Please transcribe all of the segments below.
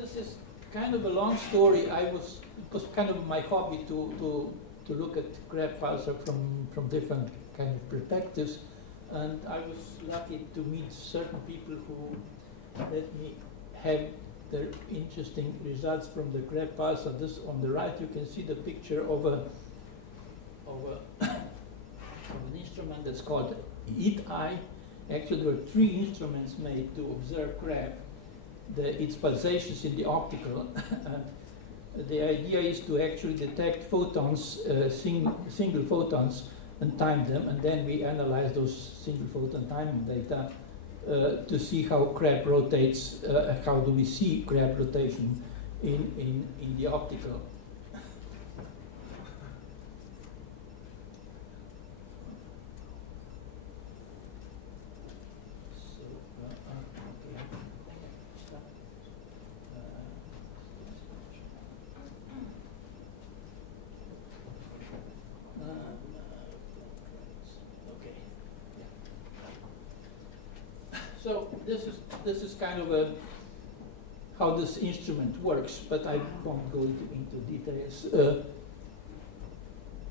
this is kind of a long story. It was kind of my hobby to look at graph pulsar from different kind of perspectives, and I was lucky to meet certain people who let me have their interesting results from the graph pulsar. This on the right, you can see the picture of an instrument that's called EAT-I. Actually, there were 3 instruments made to observe graph, its pulsations in the optical. And the idea is to actually detect photons, single photons, and time them, and then we analyze those single photon timing data to see how crab rotates, how do we see crab rotation in the optical. So this is kind of how this instrument works, but I won't go into details.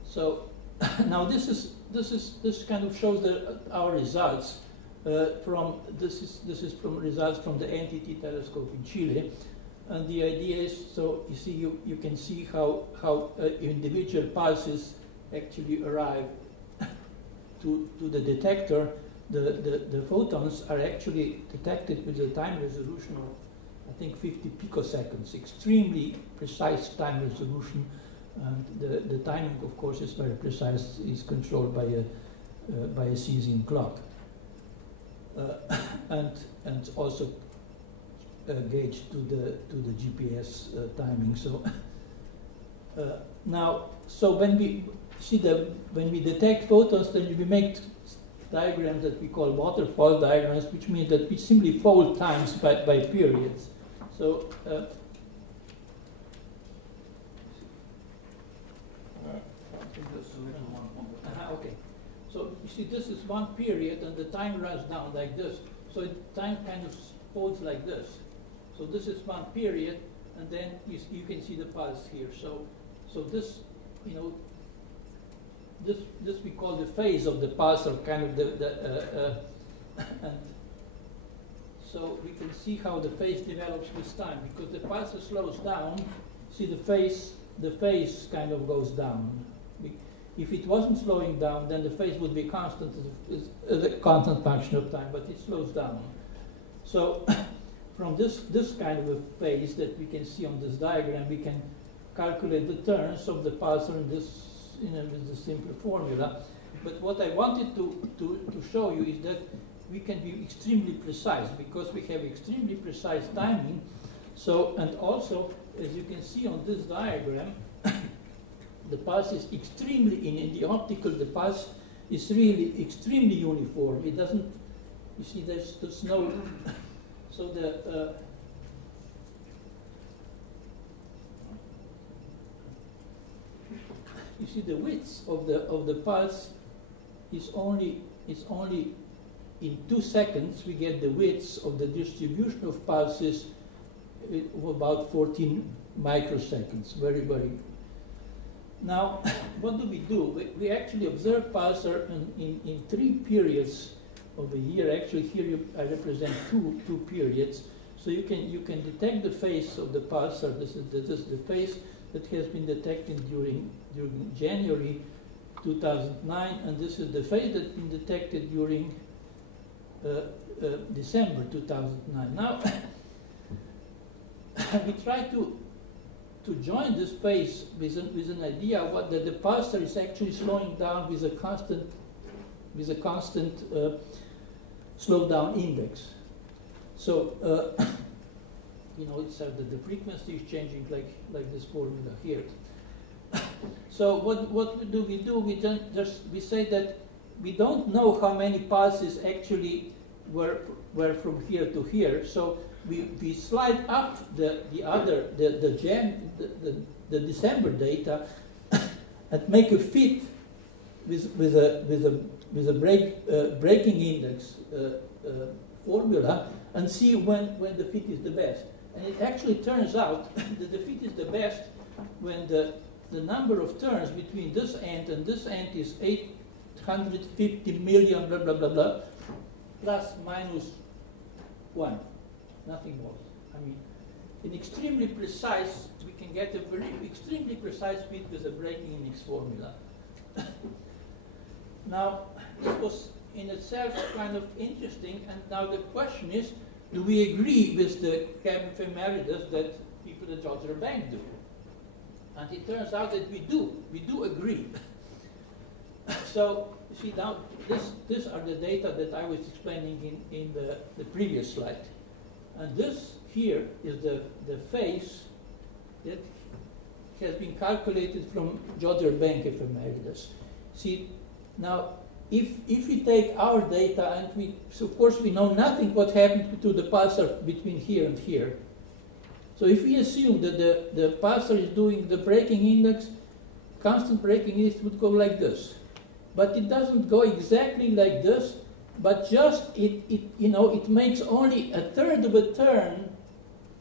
So now this kind of shows our results this is from results from the NTT telescope in Chile, and the idea is, so you see you can see how individual pulses actually arrive to the detector. The photons are actually detected with a time resolution of, I think, 50 picoseconds, extremely precise time resolution. And the timing, of course, is very precise, is controlled by a Cesium clock. And also gauged to the GPS timing. So now, so when we see when we detect photons, then we make diagrams that we call waterfall diagrams, which means that we simply fold times by periods. So okay. So you see, this is one period, and the time runs down like this. So time kind of folds like this. So this is one period, and then you can see the pulse here. So this, you know, this we call the phase of the pulse, or kind of and so we can see how the phase develops with time, because the pulse slows down. See, the phase kind of goes down. If it wasn't slowing down, then the phase would be constant, as a constant function of time, but it slows down. So from this kind of a phase that we can see on this diagram, we can calculate the turns of the pulsar in this, with a simple formula. But what I wanted to show you is that we can be extremely precise, because we have extremely precise timing. So, and also, as you can see on this diagram, the pulse is extremely, in the optical, the pulse is really extremely uniform. It doesn't, you see, there's no, so you see, the width of the pulse is only in 2 seconds we get the width of the distribution of pulses of about 14 microseconds. Very, very. Now, what do? We actually observe pulsar in 3 periods of a year. Actually, here I represent two periods. So you can detect the phase of the pulsar. This is the phase that has been detected during January 2009, and this is the phase that's been detected during December 2009. Now, we try to join this phase with an idea that the pulsar is actually slowing down with a constant slowdown index. So you know, it's the frequency is changing like this formula here. So what do? We say that we don't know how many pulses actually were from here to here. So we slide up the December data and make a fit with a breaking index formula, and see when the fit is the best. And it actually turns out that the fit is the best when the number of turns between this end and this end is 850 million, blah, blah, blah, blah, plus minus 1. Nothing more. I mean, in extremely precise, we can get a very extremely precise fit with the breaking index formula. Now, this was in itself kind of interesting, and now the question is, do we agree with the ephemeridus that people at Jodrell Bank do? And it turns out that we do agree. So, you see now, these are the data that I was explaining in the previous slide. And this here is the phase that has been calculated from Jodrell Bank ephemeridus. See, now, if we take our data and so of course we know nothing what happened to the pulsar between here and here. So if we assume that the pulsar is doing the breaking index, constant breaking index would go like this. But it doesn't go exactly like this, but just it makes only a third of a turn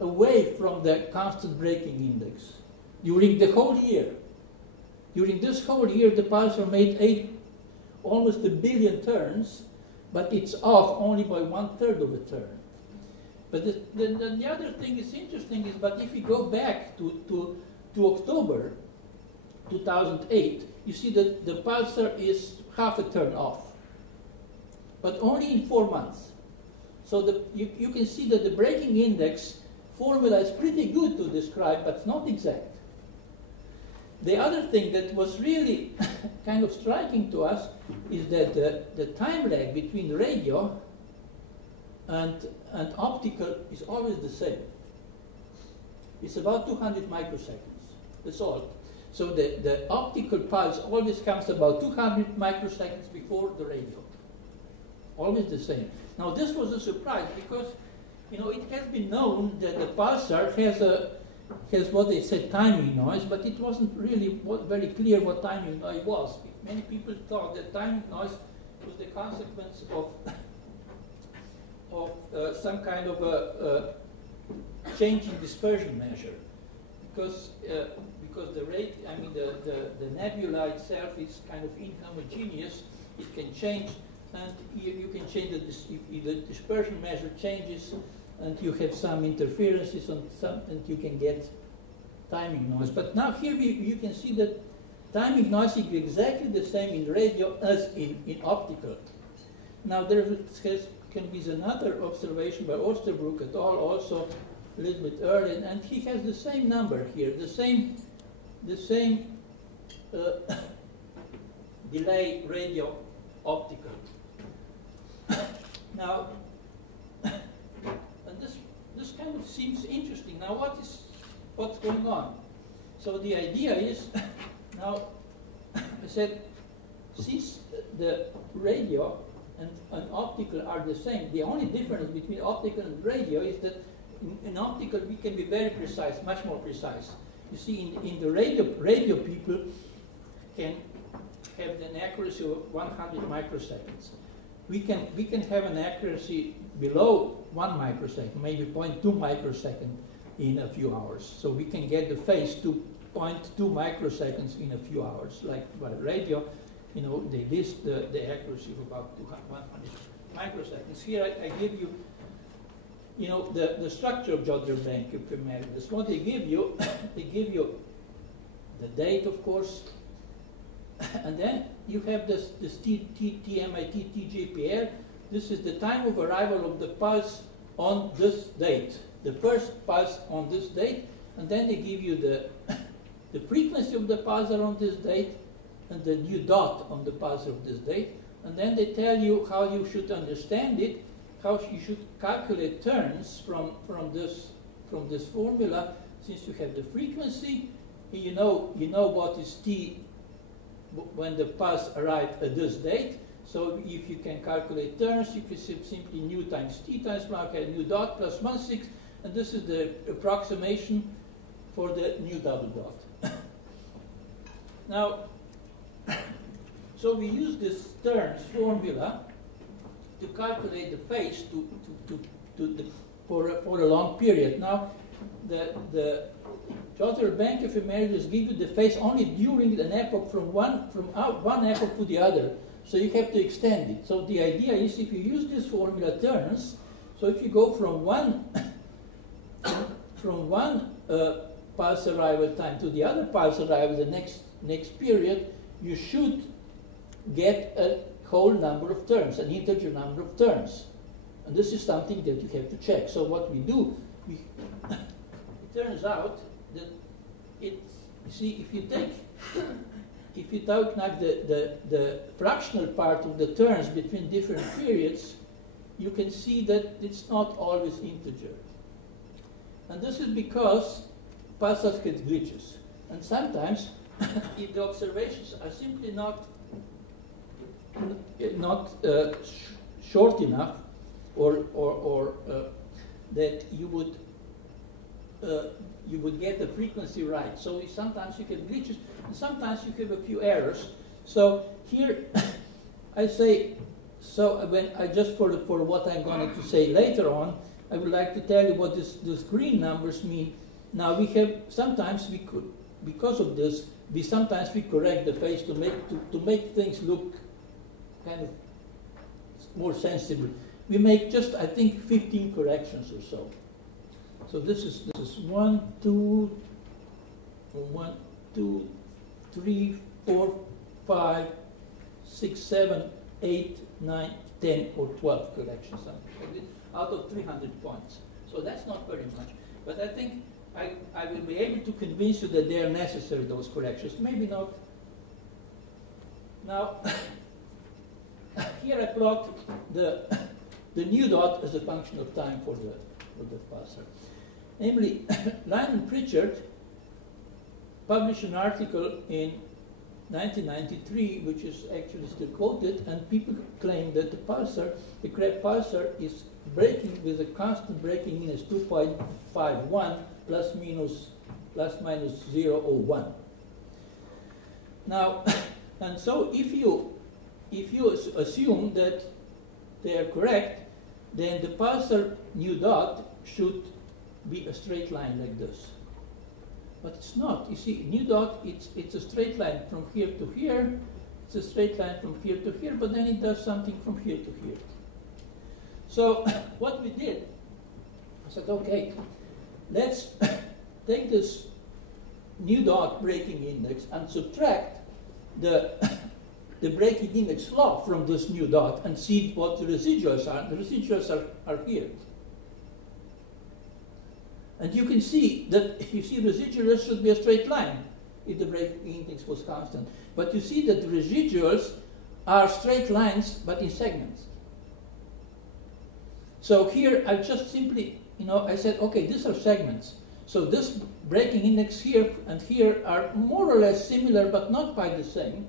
away from the constant breaking index during the whole year. During this whole year, the pulsar made almost 1 billion turns, but it's off only by 1/3 of a turn. But the other thing is interesting is, but if we go back to October 2008, you see that the pulsar is half a turn off, but only in 4 months. So you can see that the breaking index formula is pretty good to describe, but it's not exact. The other thing that was really kind of striking to us is that the time lag between radio and optical is always the same. It's about 200 microseconds. That's all. So the optical pulse always comes about 200 microseconds before the radio. Always the same. Now this was a surprise because, it has been known that the pulsar has what they said timing noise, but it wasn't really very clear what timing noise was. Many people thought that timing noise was the consequence of some kind of a change in dispersion measure, because the rate, the nebula itself is kind of inhomogeneous. It can change, and you can change if the dispersion measure changes, and you have some interferences on some, and you can get timing noise. But now here you can see that timing noise is exactly the same in radio as in optical. Now there can be another observation by Osterbrook et al. Also a little bit earlier, and he has the same number here, the same delay radio optical. Now, and this kind of seems interesting. Now, what's going on? So the idea is, now, I said, since the radio and optical are the same, the only difference between optical and radio is that in optical we can be very precise, much more precise. You see, in the radio people can have an accuracy of 100 microseconds. We can have an accuracy below 1 microsecond, maybe 0.2 microsecond in a few hours. So we can get the phase to 0.2 microseconds in a few hours. Like by radio, they list the accuracy of about 100 microseconds. Here I give you, the structure of Jodrell Bank ephemeridus. What they give you, they give you the date, of course, and then you have this TMIT TJPR. This is the time of arrival of the pulse on this date, the first pulse on this date, and then they give you the frequency of the pulsar on this date and the new dot on the pulsar of this date, and then they tell you how you should understand it, how you should calculate turns from this formula. Since you have the frequency, you know what is t when the pulse arrived at this date. So if you can calculate turns, you can simply nu times t times nu dot plus 1/6, and this is the approximation for the new double dot. Now, so we use this turns formula to calculate the phase to for a long period. Now, the Jodrell-Bank ephemeridus give you the phase only during an epoch from one epoch to the other. So you have to extend it. So the idea is, if you use this formula turns, so if you go from one pulse arrival time to the other pulse arrival, the next period, you should get a whole number of terms, an integer number of terms. And this is something that you have to check. So what we do, it turns out that you see, if you take now the fractional part of the terms between different periods, you can see that it's not always integer. And this is because pulsars get glitches. And sometimes if the observations are simply not short enough, or that you would get the frequency right. So sometimes you get glitches, and sometimes you have a few errors. So here I say, so when I just for what I'm going to say later on, I would like to tell you what these green numbers mean. Now we have, sometimes we could, because of this, sometimes we correct the phase to make things look kind of more sensible. We make just, I think, 15 corrections or so. So this is 1, 2, 3, 4, 5, 6, 7, 8, 9, 10, or 12 corrections, something like this, out of 300 points. So that's not very much. But I think I will be able to convince you that they are necessary, those corrections. Maybe not. Now, here I plot the nu dot as a function of time for the pulsar. Namely, Lyon and Pritchard published an article in 1993, which is actually still quoted, and people claim that the Krebs pulsar is breaking with a constant breaking in as 2.51 plus minus 0.01. Now, and so if you assume that they are correct, then the pulsar nu dot should be a straight line like this. But it's not. You see, nu dot, it's a straight line from here to here. It's a straight line from here to here, but then it does something from here to here. So what we did, I said, okay, let's take this nu dot breaking index and subtract the breaking index log from this nu dot and see what the residuals are. The residuals are here. And you can see that, you see, residuals should be a straight line if the breaking index was constant. But you see that the residuals are straight lines, but in segments. So here I just simply, I said, okay, these are segments. So this breaking index here and here are more or less similar, but not quite the same.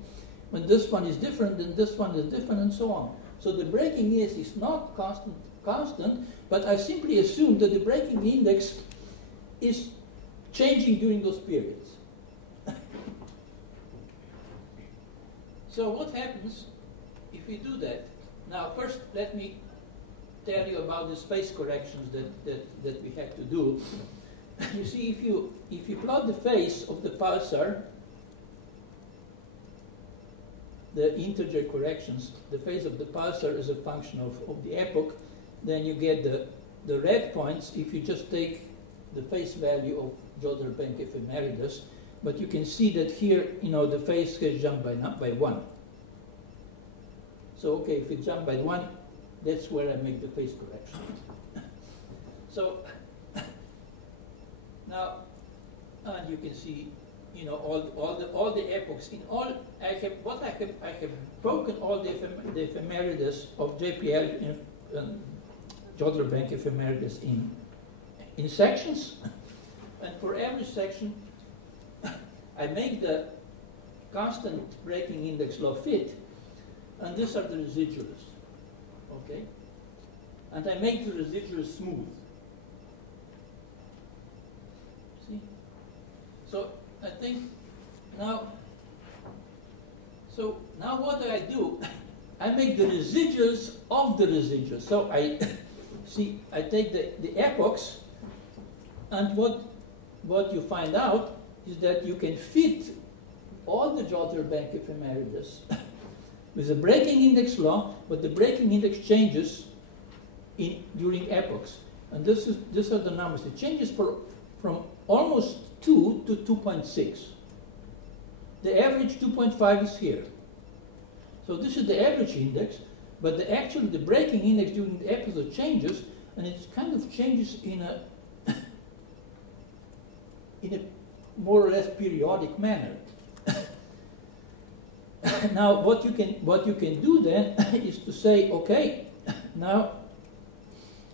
When this one is different, then this one is different, and so on. So the breaking index is not constant, but I simply assume that the breaking index is changing during those periods. So what happens if we do that? Now, first, let me tell you about the space corrections that we have to do. You see, if you plot the phase of the pulsar, the integer corrections, the phase of the pulsar is a function of the epoch, then you get the red points if you just take the face value of Jodrell-Bank ephemeridus, but you can see that here, the phase has jumped by 1. So, okay, if it jumped by 1, that's where I make the phase correction. So, now, and you can see, all the epochs. In all, I have broken all the ephemeridus of JPL and Jodrell-Bank ephemeridus in sections, and for every section, I make the constant breaking index law fit, and these are the residuals, okay? And I make the residuals smooth. See? So I think now what do? I make the residuals of the residuals. see, I take the epochs, and what you find out is that you can fit all the Jodrell-Bank ephemerides with a breaking index law, but the breaking index changes during epochs. And these are the numbers. It changes from almost 2 to 2.6. The average 2.5 is here. So this is the average index, but the breaking index during the episode changes, and it kind of changes in a more or less periodic manner. Now, what you can do then is to say, okay, now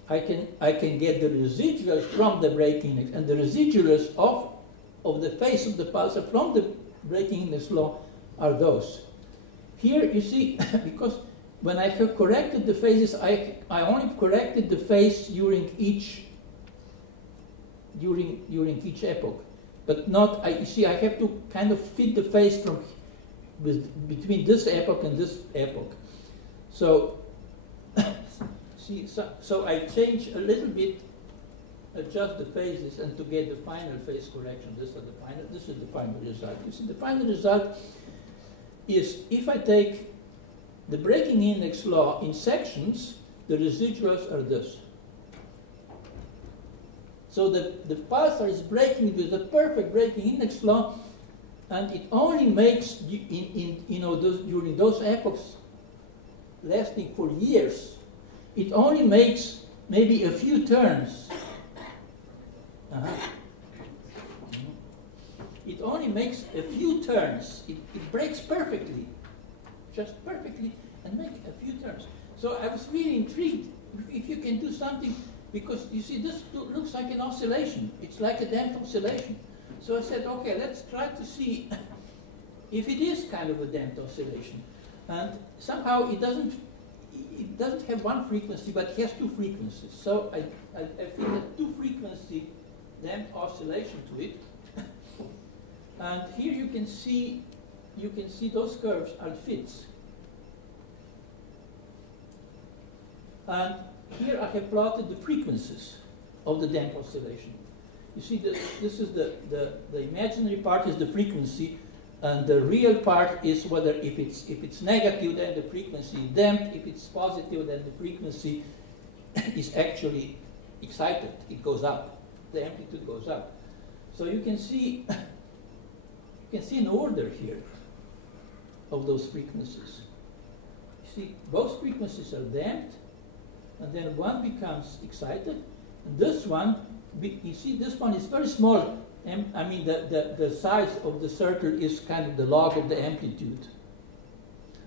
I can get the residuals from the breaking index, and the residuals of the phase of the pulsar from the breaking index law are those. Here you see, because when I have corrected the phases, I only corrected the phase during each epoch, but not. You see, I have to kind of fit the phase between this epoch and this epoch. So, see, so I change a little bit, adjust the phases, and to get the final phase correction. This is the final result. You see, the final result is if I take the breaking index law in sections, the residuals are this. So the pulsar is breaking with a perfect breaking index law, and it only makes during those epochs lasting for years, it only makes maybe a few turns. It only makes a few turns. It breaks perfectly, just perfectly, and makes a few turns. So I was really intrigued if you can do something, because you see, this looks like an oscillation. It's like a damped oscillation. So I said, okay, let's try to see if it is kind of a damped oscillation. And somehow it doesn't have one frequency, but it has two frequencies. So I feel a two-frequency damped oscillation to it. And here you can see those curves are fits. And here I have plotted the frequencies of the damped oscillation. You see, this is the imaginary part is the frequency, and the real part is whether if it's negative, then the frequency is damped. If it's positive, then the frequency is actually excited. It goes up. The amplitude goes up. So you can see an order here of those frequencies. You see, both frequencies are damped, and then one becomes excited, and this one, you see, this one is very small. I mean, the size of the circle is kind of the log of the amplitude.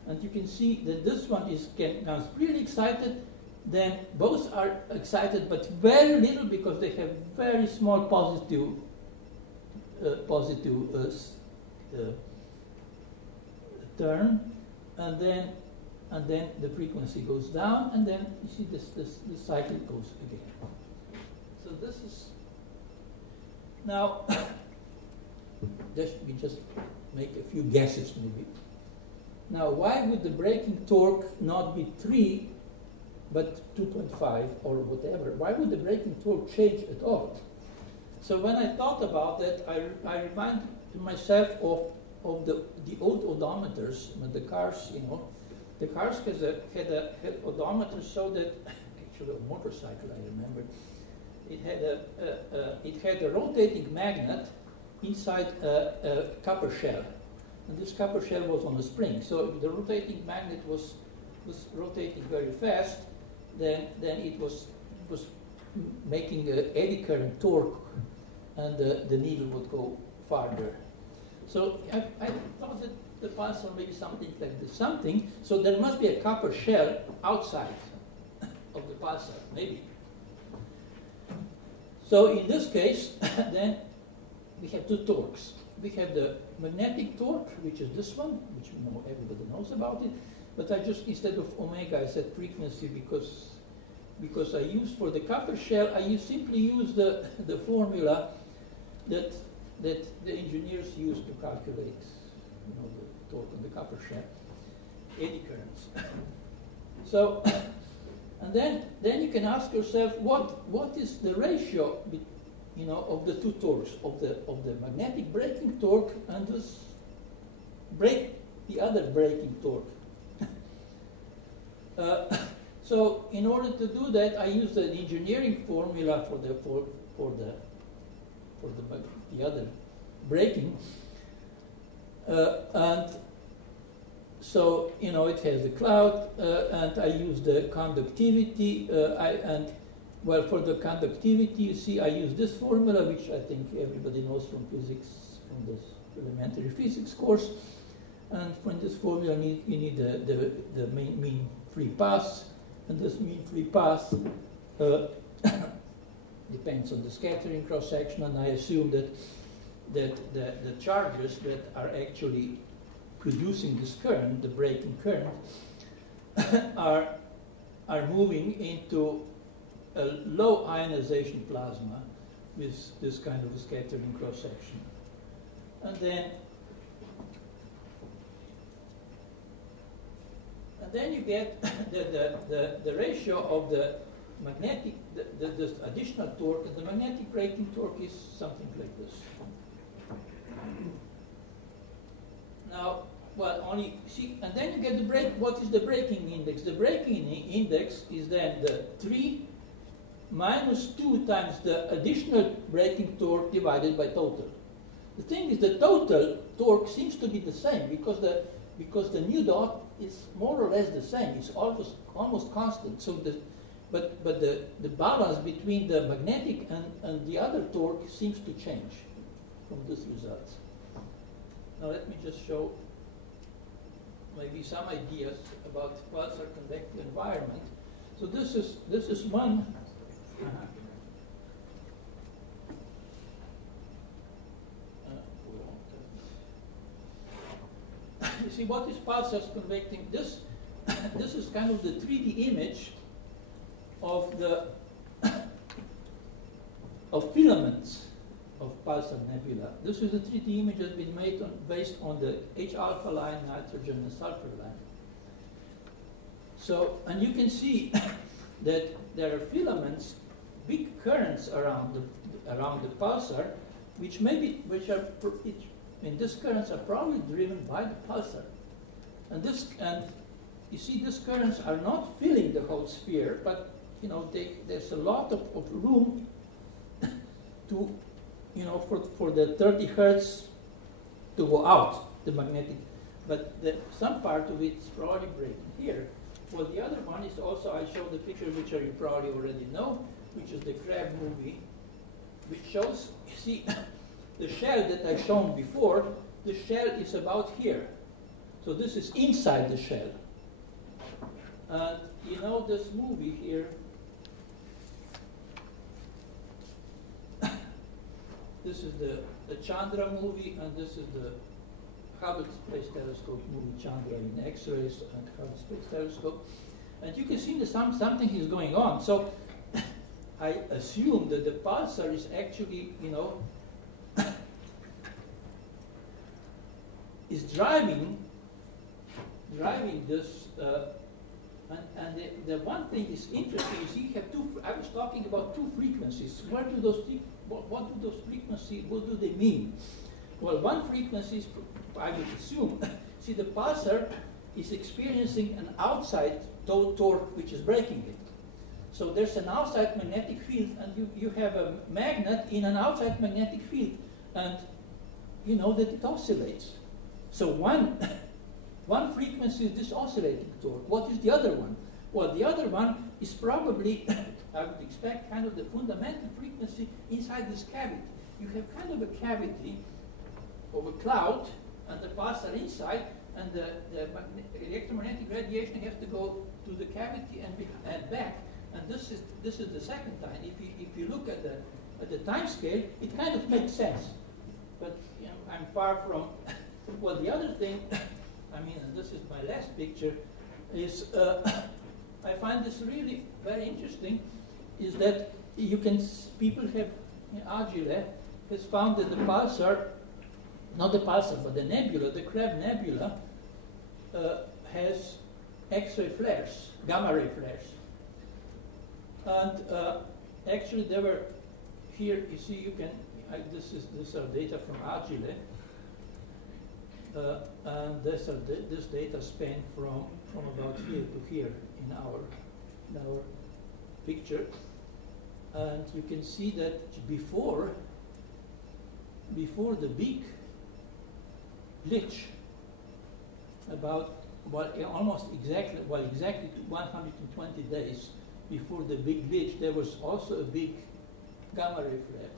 And you can see that this one becomes really excited, then both are excited, but very little, because they have very small positive turn, and then the frequency goes down, and then you see this cycle goes again. So this is now. We just make a few guesses maybe. Now, why would the breaking torque not be 3, but 2.5 or whatever? Why would the breaking torque change at all? So when I thought about that, I reminded myself of the old odometers, the cars, the cars had odometers so that, actually a motorcycle, I remember, it had a rotating magnet inside a copper shell. And this copper shell was on a spring. So if the rotating magnet was rotating very fast, then it was making an eddy current torque, and the needle would go farther. So I thought that the pulsar may be something like this. So there must be a copper shell outside of the pulsar, maybe. So in this case, then we have two torques. We have the magnetic torque, which is this one, which everybody knows about it. But I just, instead of omega, I said frequency because I used for the copper shell, I simply use the formula that the engineers use to calculate, the torque on the copper shell, eddy currents. So And then you can ask yourself, what is the ratio, of the two torques, of the magnetic braking torque and the other braking torque. So in order to do that, I used an engineering formula for the other braking, and so it has a cloud, and I use the conductivity, for the conductivity, you see, I use this formula, which I think everybody knows from physics, from this elementary physics course. And from this formula, you need the mean free path, and this mean free path depends on the scattering cross section, and I assume that the charges that are actually producing this current, the braking current, are moving into a low ionization plasma with this kind of a scattering cross section. And then you get the ratio of the magnetic, the additional torque, and the magnetic braking torque is something like this. Now, and then you get the brake. What is the braking index? The braking index is then the 3 minus 2 times the additional braking torque divided by total. The thing is, the total torque seems to be the same because the nu dot is more or less the same. It's almost constant. So but the balance between the magnetic and the other torque seems to change from this result. Now let me just show maybe some ideas about pulsar convective environment. So this is one. You see, what is pulsars convecting? This is kind of the 3D image of filaments of pulsar nebula. This is a 3D image that's been made based on the H-alpha line, nitrogen, and sulfur line. So, and you can see that there are filaments, big currents around the pulsar, which these currents are probably driven by the pulsar. And you see, these currents are not filling the whole sphere, but there's a lot of room to, for the 30 hertz to go out, the magnetic. But some part of it is probably breaking here. Well, the other one is also, I showed the picture which you probably already know, which is the crab movie, which shows, you see, the shell that I've shown before, the shell is about here. So this is inside the shell. This movie here, this is the Chandra movie, and this is the Hubble Space Telescope movie, Chandra in X-rays and Hubble Space Telescope. And you can see that something is going on. So I assume that the pulsar is actually, is driving this, and the one thing is interesting. You see, you have I was talking about two frequencies. What do those frequencies? What do they mean? Well, one frequency is, I would assume, see, the pulsar is experiencing an outside torque which is breaking it. So there's an outside magnetic field, and you have a magnet in an outside magnetic field, and you know that it oscillates. So one frequency is this oscillating torque. What is the other one? Well, the other one is probably, I would expect, kind of the fundamental frequency inside this cavity. You have kind of a cavity of a cloud, and the pulsar inside, and the electromagnetic radiation has to go to the cavity and back. And this is the second time. If you look at the time scale, it kind of makes sense. But I'm far from. Well, the other thing, and this is my last picture, is I find this really very interesting. Is that people have, Agile has found that the pulsar, not the pulsar, but the nebula, the Crab nebula, has X-ray flares, gamma ray flares. And actually, there were here. You see, you can. This are data from Agile, and this data span from about here to here in our picture, and you can see that before the big glitch, exactly 120 days before the big glitch, there was also a big gamma ray flare.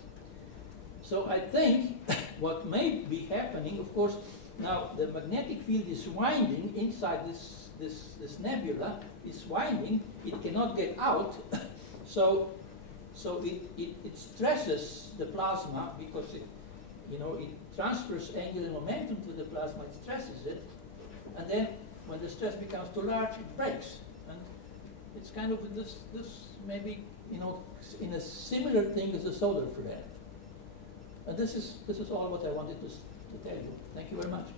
So I think what may be happening, of course, now the magnetic field is winding inside this nebula. It's winding. It cannot get out. So it stresses the plasma because it transfers angular momentum to the plasma. It stresses it, and then when the stress becomes too large, it breaks. And it's kind of this maybe in a similar thing as a solar flare. And this is all what I wanted to tell you. Thank you very much.